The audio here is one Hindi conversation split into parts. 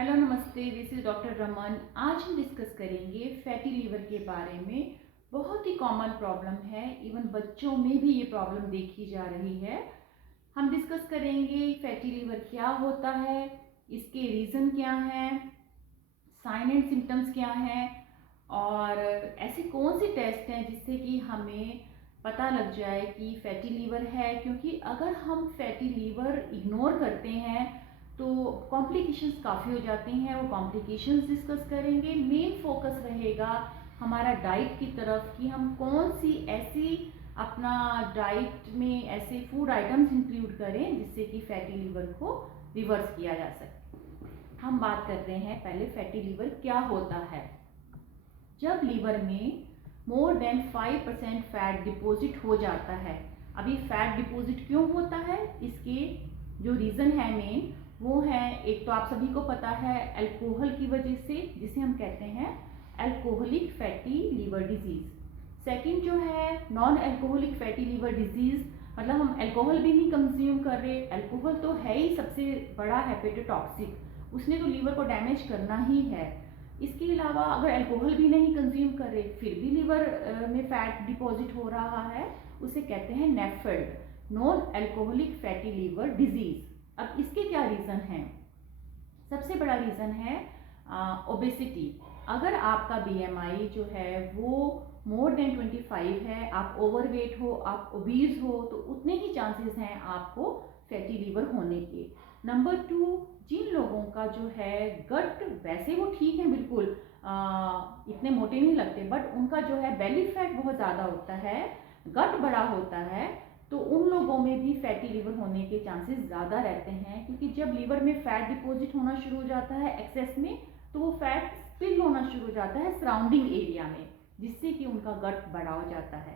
हेलो नमस्ते, दिस इज़ डॉक्टर रमन। आज हम डिस्कस करेंगे फैटी लीवर के बारे में। बहुत ही कॉमन प्रॉब्लम है, इवन बच्चों में भी ये प्रॉब्लम देखी जा रही है। हम डिस्कस करेंगे फैटी लीवर क्या होता है, इसके रीज़न क्या हैं, साइन एंड सिम्टम्स क्या हैं और ऐसे कौन से टेस्ट हैं जिससे कि हमें पता लग जाए कि फैटी लीवर है। क्योंकि अगर हम फैटी लीवर इग्नोर करते हैं तो कॉम्प्लिकेशंस काफ़ी हो जाती हैं। वो कॉम्प्लिकेशंस डिस्कस करेंगे। मेन फोकस रहेगा हमारा डाइट की तरफ कि हम कौन सी ऐसी अपना डाइट में ऐसे फूड आइटम्स इंक्लूड करें जिससे कि फैटी लीवर को रिवर्स किया जा सके। हम बात करते हैं पहले फैटी लीवर क्या होता है। जब लीवर में मोर देन 5% फैट डिपॉजिट हो जाता है। अभी फैट डिपॉजिट क्यों होता है, इसके जो रीज़न है मेन वो है, एक तो आप सभी को पता है अल्कोहल की वजह से, जिसे हम कहते हैं alcoholic fatty liver disease. Second जो है non alcoholic fatty liver disease, मतलब हम अल्कोहल भी नहीं कंज्यूम कर रहे। अल्कोहल तो है ही सबसे बड़ा हेपेटोटॉक्सिक, उसने तो लीवर को डैमेज करना ही है। इसके अलावा अगर अल्कोहल भी नहीं कंज्यूम कर रहे फिर भी लीवर में फैट डिपॉजिट हो रहा है, उसे कहते हैं NAFLD, non alcoholic fatty liver disease. अब इसके क्या रीज़न हैं? सबसे बड़ा रीज़न है ओबेसिटी। अगर आपका बीएमआई जो है वो मोर देन 25 है, आप ओवरवेट हो, आप ओबीज हो, तो उतने ही चांसेस हैं आपको फैटी लीवर होने के। नंबर 2, जिन लोगों का जो है गट, वैसे वो ठीक है बिल्कुल, इतने मोटे नहीं लगते, बट उनका जो है बेली फैट बहुत ज़्यादा होता है, गट बड़ा होता है, तो उन लोगों में भी फैटी लीवर होने के चांसेस ज़्यादा रहते हैं। क्योंकि जब लीवर में फैट डिपॉजिट होना शुरू हो जाता है एक्सेस में, तो वो फैट स्पिल होना शुरू हो जाता है सराउंडिंग एरिया में, जिससे कि उनका गट बड़ा हो जाता है।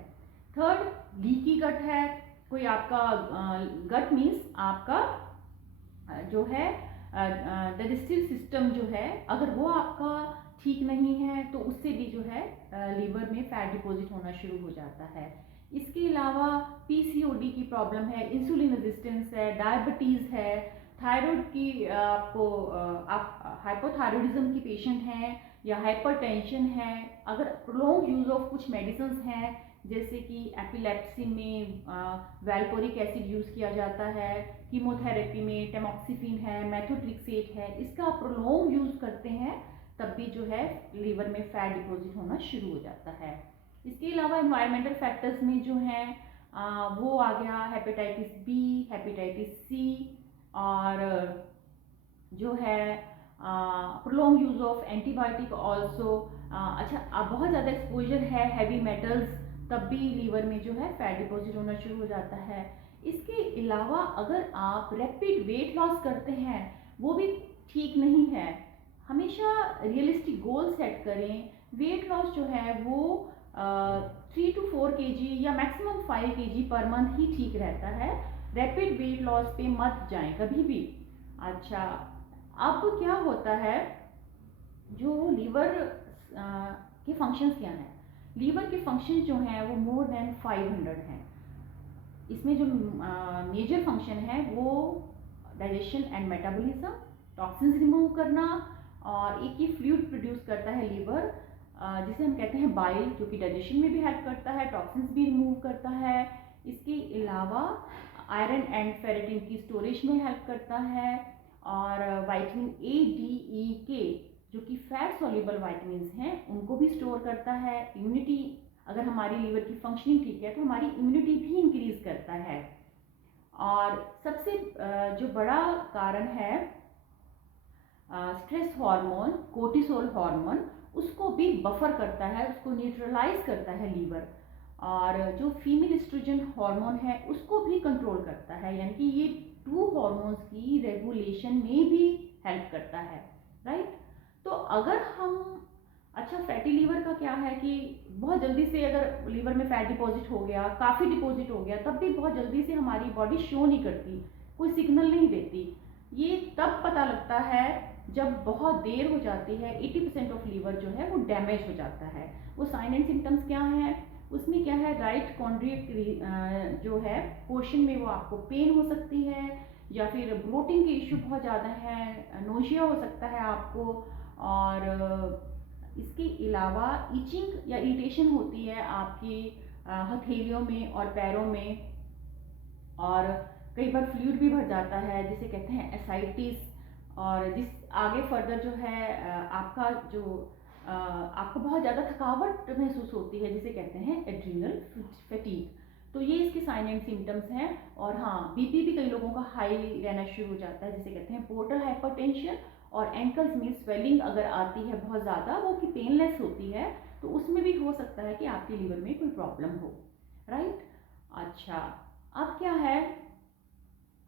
थर्ड, लीकी गट है। कोई आपका गट मीन्स आपका जो है डाइजेस्टिव सिस्टम जो है, अगर वो आपका ठीक नहीं है तो उससे भी जो है लीवर में फैट डिपॉजिट होना शुरू हो जाता है। इसके अलावा पीसीओडी की प्रॉब्लम है, इंसुलिन रेजिस्टेंस है, डायबिटीज़ है, थायराइड की आपको आप हाइपोथायरॉयडिज्म की पेशेंट हैं या हाइपरटेंशन है, अगर प्रोलॉन्ग यूज़ ऑफ कुछ मेडिसिन हैं जैसे कि एपिलेप्सी में वैल्पोरिक एसिड यूज़ किया जाता है, कीमोथेरेपी में टेमोक्सिफिन है, मेथोट्रिक्सेट है, इसका प्रोलॉन्ग यूज़ करते हैं तब भी जो है लीवर में फैट डिपॉजिट होना शुरू हो जाता है। इसके अलावा एनवायरमेंटल फैक्टर्स में जो हैं वो आ गया हेपेटाइटिस बी, हेपेटाइटिस सी, और जो है prolong use of antibiotic also. अच्छा, अब बहुत ज़्यादा एक्सपोजर है हैवी मेटल्स, तब भी लीवर में जो है फैट डिपॉजिट होना शुरू हो जाता है। इसके अलावा अगर आप रैपिड वेट लॉस करते हैं वो भी ठीक नहीं है। हमेशा रियलिस्टिक गोल सेट करें। वेट लॉस जो है वो 3 to 4 kg या मैक्सिमम 5 kg पर मंथ ही ठीक रहता है। रैपिड वेट लॉस पे मत जाएं कभी भी। अच्छा, अब क्या होता है, जो लीवर के फंक्शंस क्या हैं? लीवर के फंक्शंस जो हैं वो मोर देन 500 हैं। इसमें जो मेजर फंक्शन है वो digestion and metabolism, toxins remove करना, और एक ही फ्लूइड प्रोड्यूस करता है लीवर जिसे हम कहते हैं बाइल, जो कि डाइजेशन में भी हेल्प करता है, टॉक्सिन्स भी रिमूव करता है। इसके अलावा आयरन एंड फेरेटिन की स्टोरेज में हेल्प करता है, और विटामिन ए, डी, ई, के जो कि फैट सॉल्युबल विटामिन्स हैं उनको भी स्टोर करता है। इम्यूनिटी, अगर हमारी लीवर की फंक्शनिंग ठीक है तो हमारी इम्यूनिटी भी इंक्रीज करता है। और सबसे जो बड़ा कारण है स्ट्रेस हार्मोन, कोर्टिसोल हार्मोन, उसको भी बफर करता है, उसको न्यूट्रलाइज करता है लीवर। और जो फीमेल एस्ट्रोजन हार्मोन है उसको भी कंट्रोल करता है, यानी कि ये 2 हार्मोन्स की रेगुलेशन में भी हेल्प करता है, राइट। तो अगर हम, अच्छा फैटी लीवर का क्या है कि बहुत जल्दी से अगर लीवर में फैट डिपॉजिट हो गया, काफ़ी डिपॉजिट हो गया, तब भी बहुत जल्दी से हमारी बॉडी शो नहीं करती, कोई सिग्नल नहीं देती। ये तब पता लगता है जब बहुत देर हो जाती है। 80% ऑफ लीवर जो है वो डैमेज हो जाता है। वो साइन एंड सिम्टम्स क्या हैं? उसमें क्या है, राइट कॉन्ड्रिएट जो है पोर्शन में वो आपको पेन हो सकती है, या फिर ब्लोटिंग के इश्यू बहुत ज़्यादा है, नोशिया हो सकता है आपको, और इसके अलावा इचिंग या इरिटेशन होती है आपकी हथेलियों में और पैरों में, और कई बार फ्लूइड भी भर जाता है जिसे कहते हैं एसाइटिस, और जिस आगे फर्दर जो है आपका जो आपको बहुत ज़्यादा थकावट महसूस होती है जिसे कहते हैं एड्रीनल फैटीग। तो ये इसके साइन एंड सिम्टम्स हैं। और हाँ, बीपी भी कई लोगों का हाई रहना शुरू हो जाता है जिसे कहते हैं पोर्टल हाइपरटेंशन, और एंकल्स में स्वेलिंग अगर आती है बहुत ज़्यादा, वो कि पेनलेस होती है, तो उसमें भी हो सकता है कि आपके लीवर में कोई प्रॉब्लम हो, राइट। अच्छा, अब क्या है,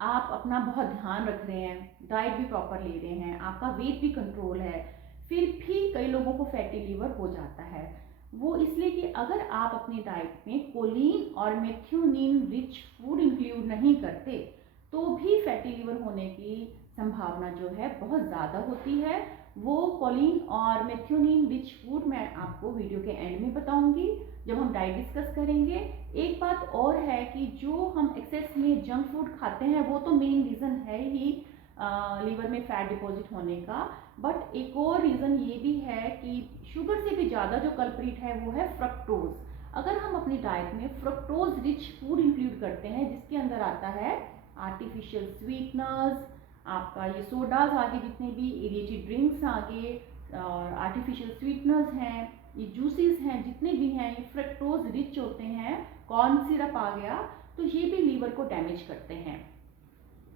आप अपना बहुत ध्यान रख रहे हैं, डाइट भी प्रॉपर ले रहे हैं, आपका वेट भी कंट्रोल है, फिर भी कई लोगों को फैटी लीवर हो जाता है। वो इसलिए कि अगर आप अपनी डाइट में कोलिन और मेथियोनिन रिच फूड इंक्लूड नहीं करते तो भी फैटी लीवर होने की संभावना जो है बहुत ज़्यादा होती है। वो कोलिन और मेथियोनिन रिच फूड मैं आपको वीडियो के एंड में बताऊंगी जब हम डाइट डिस्कस करेंगे। एक बात और है कि जो हम एक्सेस में जंक फूड खाते हैं वो तो मेन रीज़न है ही लीवर में फैट डिपॉजिट होने का, बट एक और रीज़न ये भी है कि शुगर से भी ज़्यादा जो कल्प्रिट है वो है फ्रक्टोज। अगर हम अपनी डाइट में फ्रक्टोज रिच फूड इंक्लूड करते हैं जिसके अंदर आता है आर्टिफिशियल स्वीटनर्स, आपका ये सोडाज आगे, जितने भी एरिएटेड ड्रिंक्स आगे, और आर्टिफिशियल स्वीटनर्स हैं, ये जूसेस हैं, जितने भी हैं ये फ्रक्टोज रिच होते हैं, कॉर्न सिरप आ गया, तो ये भी लीवर को डैमेज करते हैं।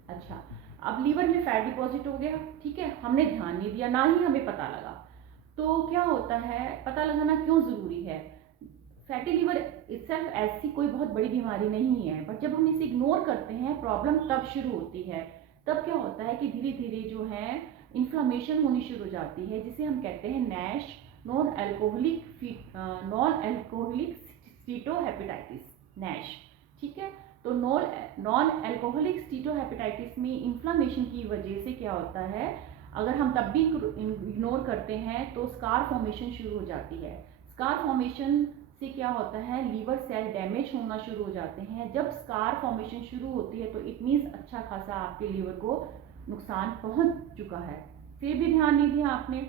अच्छा, अब लीवर में फैट डिपॉजिट हो गया, ठीक है, हमने ध्यान नहीं दिया, ना ही हमें पता लगा, तो क्या होता है, पता लगाना क्यों ज़रूरी है। फैटी लीवर इटसेल्फ ऐसी कोई बहुत बड़ी बीमारी नहीं है, बट जब हम इसे इग्नोर करते हैं प्रॉब्लम तब शुरू होती है। तब क्या होता है कि धीरे धीरे जो है इन्फ्लामेशन होनी शुरू हो जाती है जिसे हम कहते हैं Nash, non alcoholic steatohepatitis, Nash, ठीक है। तो नॉन एल्कोहलिक स्टीटोहेपेटाइटिस में इन्फ्लामेशन की वजह से क्या होता है, अगर हम तब भी इग्नोर करते हैं तो स्कार फॉर्मेशन शुरू हो जाती है। स्कार फॉर्मेशन से क्या होता है, लीवर सेल डैमेज होना शुरू हो जाते हैं। जब स्कार फॉर्मेशन शुरू होती है तो इट मीन्स अच्छा खासा आपके लीवर को नुकसान पहुंच चुका है, फिर भी ध्यान नहीं दिया आपने।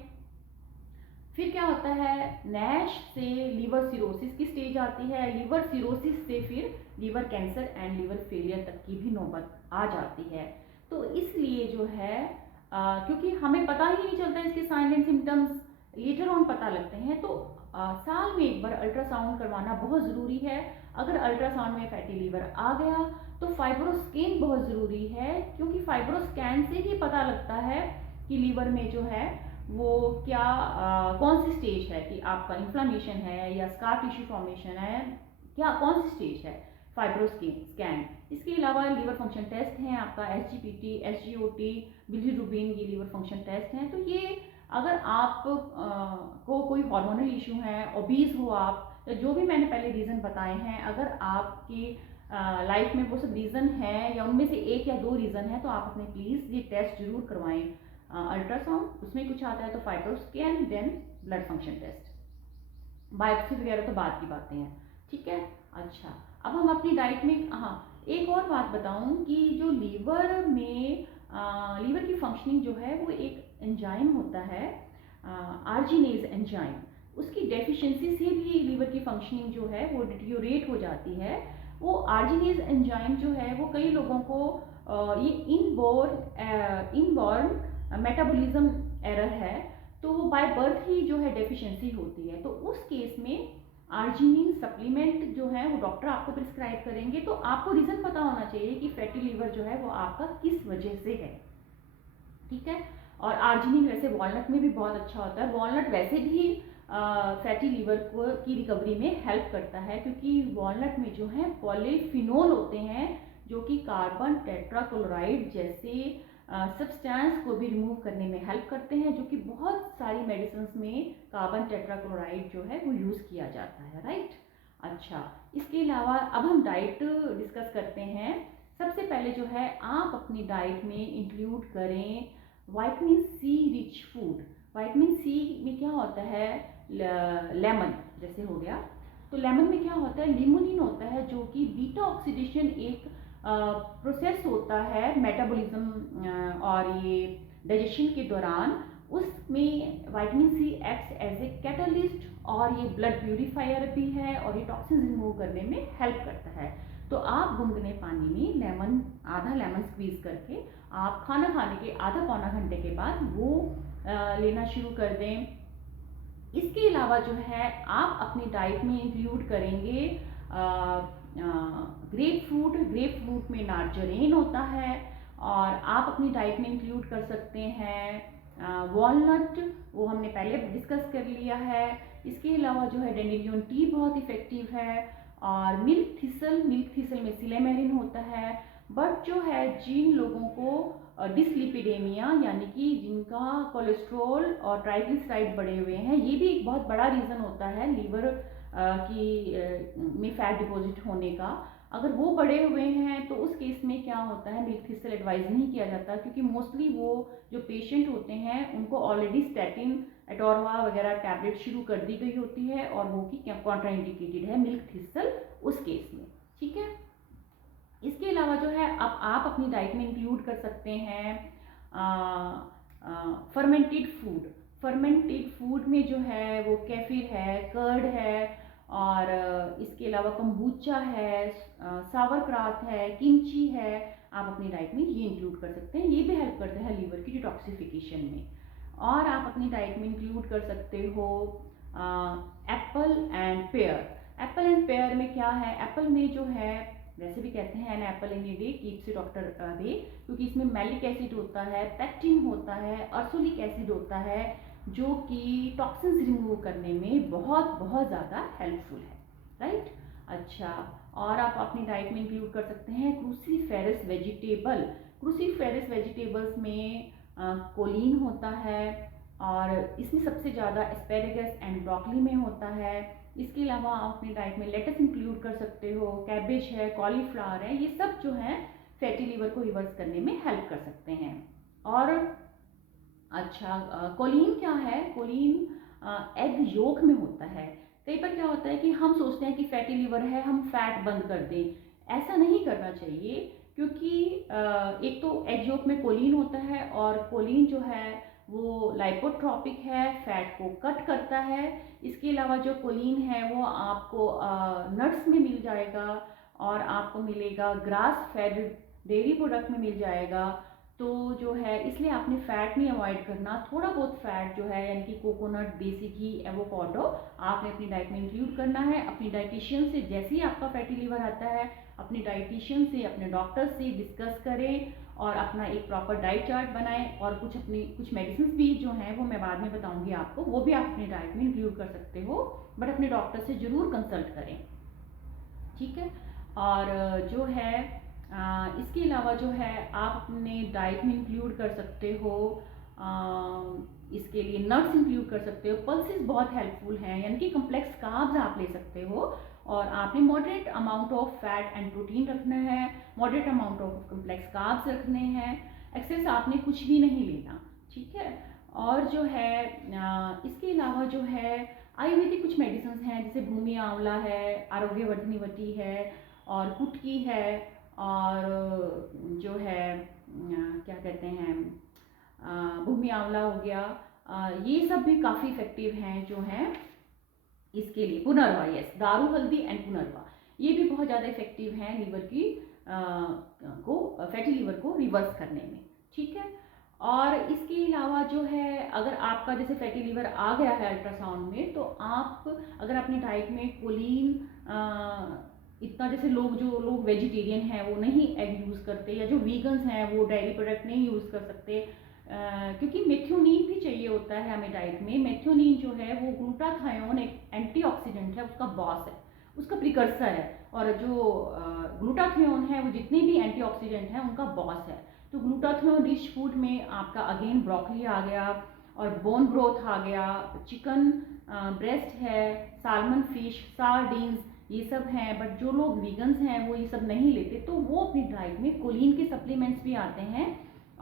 फिर क्या होता है, नैश से लीवर सिरोसिस की स्टेज आती है, लीवर सिरोसिस से फिर liver cancer and liver failure तक की भी नौबत आ जाती है। तो इसलिए जो है क्योंकि हमें पता ही नहीं चलता इसके sign and symptoms, later on पता लगते हैं, तो साल में एक बार अल्ट्रासाउंड करवाना बहुत ज़रूरी है। अगर अल्ट्रासाउंड में फैटी लीवर आ गया तो फाइब्रोस्कैन बहुत ज़रूरी है, क्योंकि फाइब्रोस्कैन से ही पता लगता है कि लीवर में जो है वो क्या कौन सी स्टेज है, कि आपका इन्फ्लामेशन है या स्कार टिश्यू फॉर्मेशन है, क्या कौन सी स्टेज है, फाइब्रोस्कैन। इसके अलावा लीवर फंक्शन टेस्ट हैं आपका SGPT, SGOT, बिलिरुबिन, ये लीवर फंक्शन टेस्ट हैं। तो ये अगर आप को कोई हार्मोनल इशू है, ओबीज हो आप, या जो भी मैंने पहले रीज़न बताए हैं, अगर आपकी लाइफ में वो सब रीज़न है या उनमें से एक या दो रीज़न है, तो आप अपने प्लीज़ ये टेस्ट जरूर करवाएं। अल्ट्रासाउंड, उसमें कुछ आता है तो FibroScan, then blood function test, biopsy वगैरह तो बाद की बातें हैं, ठीक है। अच्छा, अब हम अपनी डाइट में, हाँ एक और बात बताऊं कि जो लीवर में लीवर की फंक्शनिंग जो है वो एक एंजाइम होता है, आर्जिनेज एंजाइम, उसकी डेफिशिएंसी से भी लीवर की फंक्शनिंग जो है वो डिटीरियोरेट हो जाती है। वो आर्जिनेज एंजाइम जो है वो कई लोगों को ये इनबॉर्न मेटाबॉलिज्म एरर है, तो वो बाय बर्थ ही जो है डेफिशिएंसी होती है। तो उस केस में आर्जिनिन सप्लीमेंट जो है वो डॉक्टर आपको प्रिस्क्राइब करेंगे। तो आपको रीज़न पता होना चाहिए कि फैटी लीवर जो है वो आपका किस वजह से है, ठीक है। और आर्जिनिन वैसे वॉलनट में भी बहुत अच्छा होता है, वॉलनट वैसे भी फैटी लीवर को की रिकवरी में हेल्प करता है, क्योंकि वॉलनट में जो है पॉलीफिनोल होते हैं जो कि कार्बन टेट्राक्लोराइड जैसे सब्सटेंस को भी रिमूव करने में हेल्प करते हैं, जो कि बहुत सारी मेडिसिन में कार्बन टेट्राक्लोराइड जो है वो यूज़ किया जाता है, राइट। अच्छा, इसके अलावा अब हम डाइट डिस्कस करते हैं। सबसे पहले जो है आप अपनी डाइट में इंक्लूड करें vitamin C rich food. Vitamin C में क्या होता है, लेमन जैसे हो गया, तो लेमन में क्या होता है, लिमोनिन होता है जो कि बीटा ऑक्सीडेशन एक प्रोसेस होता है मेटाबॉलिज्म और ये डाइजेशन के दौरान, उसमें vitamin C acts as a catalyst और ये ब्लड प्यूरिफायर भी है और ये टॉक्सिन रिमूव करने में हेल्प करता है। तो आप गुनगुने पानी में लेमन, आधा लेमन स्क्वीज करके आप खाना खाने के आधा पौना घंटे के बाद वो लेना शुरू कर दें। इसके अलावा जो है आप अपनी डाइट में इंक्लूड करेंगे ग्रेप फ्रूट में नार्जरेन होता है, और आप अपनी डाइट में इंक्लूड कर सकते हैं वॉलनट, वो हमने पहले डिस्कस कर लिया है। इसके अलावा जो है डेंडेलियन टी बहुत इफ़ेक्टिव है, और मिल्क थिसल में सिलेमेरिन होता है। बट जो है जिन लोगों को डिसलिपिडेमिया यानी कि जिनका कोलेस्ट्रॉल और ट्राइग्लिसराइड बढ़े हुए हैं, ये भी एक बहुत बड़ा रीज़न होता है लीवर में फैट डिपॉजिट होने का। अगर वो बढ़े हुए हैं तो उस केस में क्या होता है, मिल्क थिसल एडवाइज नहीं किया जाता, क्योंकि मोस्टली वो जो पेशेंट होते हैं उनको ऑलरेडी स्टैटिन, एटोरवा वगैरह टैबलेट शुरू कर दी गई होती है और वो की कॉन्ट्राइंडिकेटेड है मिल्क थिसल उस केस में। ठीक है। इसके अलावा जो है अब आप अपनी डाइट में इंक्लूड कर सकते हैं फर्मेंटेड फूड में जो है वो केफिर है, कर्ड है, और इसके अलावा कम्बूचा है, सावरक्रात है, किमची है। आप अपनी डाइट में ये इंक्लूड कर सकते हैं, ये भी हेल्प करते हैं लीवर की डिटॉक्सिफिकेशन में। और आप अपनी डाइट में इंक्लूड कर सकते हो एप्पल एंड पेयर में क्या है, एप्पल में जो है वैसे भी कहते हैं an apple in a day keeps it doctor away, क्योंकि इसमें मैलिक एसिड होता है, पेक्टिन होता है, अर्सोलिक एसिड होता है, जो कि टॉक्सिन्स रिमूव करने में बहुत बहुत ज़्यादा हेल्पफुल है। राइट। अच्छा, और आप अपनी डाइट में इंक्लूड कर सकते हैं क्रूसीफेरस वेजिटेबल्स में कोलिन होता है, और इसमें सबसे ज़्यादा एस्पेरेगस एंड ब्रोकली में होता है। इसके अलावा आप अपनी डाइट में लेटस इंक्लूड कर सकते हो, कैबेज है, कॉलीफ्लावर है, ये सब जो है फैटी लिवर को रिवर्स करने में हेल्प कर सकते हैं। और अच्छा, कोलिन क्या है, कोलिन एग योक में होता है। कई बार क्या होता है कि हम सोचते हैं कि फैटी लिवर है, हम फैट बंद कर दें, ऐसा नहीं करना चाहिए, क्योंकि एक तो एग योक में कोलिन होता है, और कोलिन जो है वो लाइपोट्रॉपिक है, फैट को कट करता है। इसके अलावा जो कोलिन है वो आपको नट्स में मिल जाएगा, और आपको मिलेगा ग्रास फेड डेयरी प्रोडक्ट में मिल जाएगा। तो जो है इसलिए आपने फैट नहीं अवॉइड करना, थोड़ा बहुत फैट जो है यानी कि कोकोनट, देसी घी, एवोकाडो आपने अपनी डाइट में इंक्लूड करना है। अपनी डाइटिशियन से जैसे ही आपका फैटी लिवर आता है, अपनी डाइटिशियन से, अपने डॉक्टर से डिस्कस करें और अपना एक प्रॉपर डाइट चार्ट बनाएं, और कुछ मेडिसिन भी जो हैं वो मैं बाद में बताऊंगी आपको, वो भी आप अपनी डाइट में इंक्लूड कर सकते हो, बट अपने डॉक्टर से ज़रूर कंसल्ट करें। ठीक है। और जो है इसके अलावा जो है आप अपने डाइट में इंक्लूड कर सकते हो, इसके लिए नट्स इंक्लूड कर सकते हो। पल्सेस बहुत हेल्पफुल हैं, यानी कि कम्प्लेक्स कार्ब्स आप ले सकते हो, और आपने moderate amount of fat and protein रखना है, moderate amount of complex carbs रखने हैं, एक्सेस आपने कुछ भी नहीं लेना। ठीक है। और जो है इसके अलावा जो है आयुर्वेदिक कुछ मेडिसिन हैं, जैसे भूमि आंवला है, आरोग्यवर्धिनी वटी है, और कुटकी है, और जो है क्या कहते हैं भूमि आंवला हो गया, ये सब भी काफ़ी इफेक्टिव हैं जो हैं इसके लिए। पुनर्वा, यस, दारू हल्दी एंड पुनर्वा, ये भी बहुत ज़्यादा इफेक्टिव हैं लीवर की फैटी लिवर को रिवर्स करने में। ठीक है। और इसके अलावा जो है अगर आपका जैसे फैटी लिवर आ गया है अल्ट्रासाउंड में, तो आप अगर अपनी डाइट में कोलिन इतना, जैसे जो लोग वेजिटेरियन हैं वो नहीं एग यूज़ करते, या जो वीगन्स हैं वो डेयरी प्रोडक्ट नहीं यूज़ कर सकते, क्योंकि मेथियोनिन भी चाहिए होता है हमें डाइट में। मेथियोनिन जो है वो ग्लूटाथायोन एक एंटीऑक्सीडेंट है, उसका बॉस है, उसका प्रिकर्सर है, और जो ग्लूटाथियोन है वो जितने भी एंटीऑक्सीडेंट हैं उनका बॉस है। तो ग्लूटाथियोन रिच फूड में आपका अगेन ब्रोकली आ गया, और बोन ब्रोथ आ गया, चिकन ब्रेस्ट है, साल्मन फिश, सार्डिन्स, ये सब हैं। बट जो लोग वीगन्स हैं वो ये सब नहीं लेते, तो वो अपनी डाइट में कोलिन के सप्लीमेंट्स भी आते हैं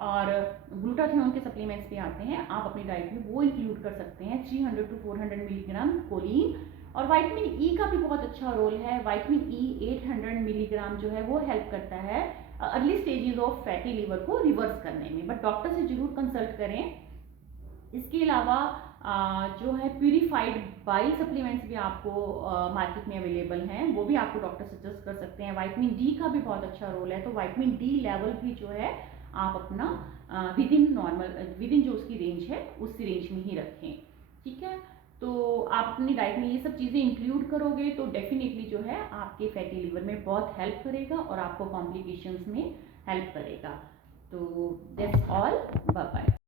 और ग्लूटाथियोन के सप्लीमेंट्स भी आते हैं, आप अपनी डाइट में वो इंक्लूड कर सकते हैं। 300 to 400 मिलीग्राम कोलिन और विटामिन ई का भी बहुत अच्छा रोल है। विटामिन ई 800 मिलीग्राम जो है वो हेल्प करता है early stages of fatty liver को रिवर्स करने में, बट डॉक्टर से जरूर कंसल्ट करें। इसके अलावा जो है प्यूरिफाइड बाइल सप्लीमेंट्स भी आपको मार्केट में अवेलेबल हैं, वो भी आपको डॉक्टर सजेस्ट कर सकते हैं। विटामिन डी का भी बहुत अच्छा रोल है, तो विटामिन डी लेवल भी जो है आप अपना विद इन जो उसकी रेंज है उस रेंज में ही रखें, ठीक है। तो आप अपनी डाइट में ये सब चीज़ें इंक्लूड करोगे तो डेफिनेटली जो है आपके फैटी लिवर में बहुत हेल्प करेगा और आपको कॉम्प्लिकेशंस में हेल्प करेगा। तो दैट्स ऑल, बाय बाय।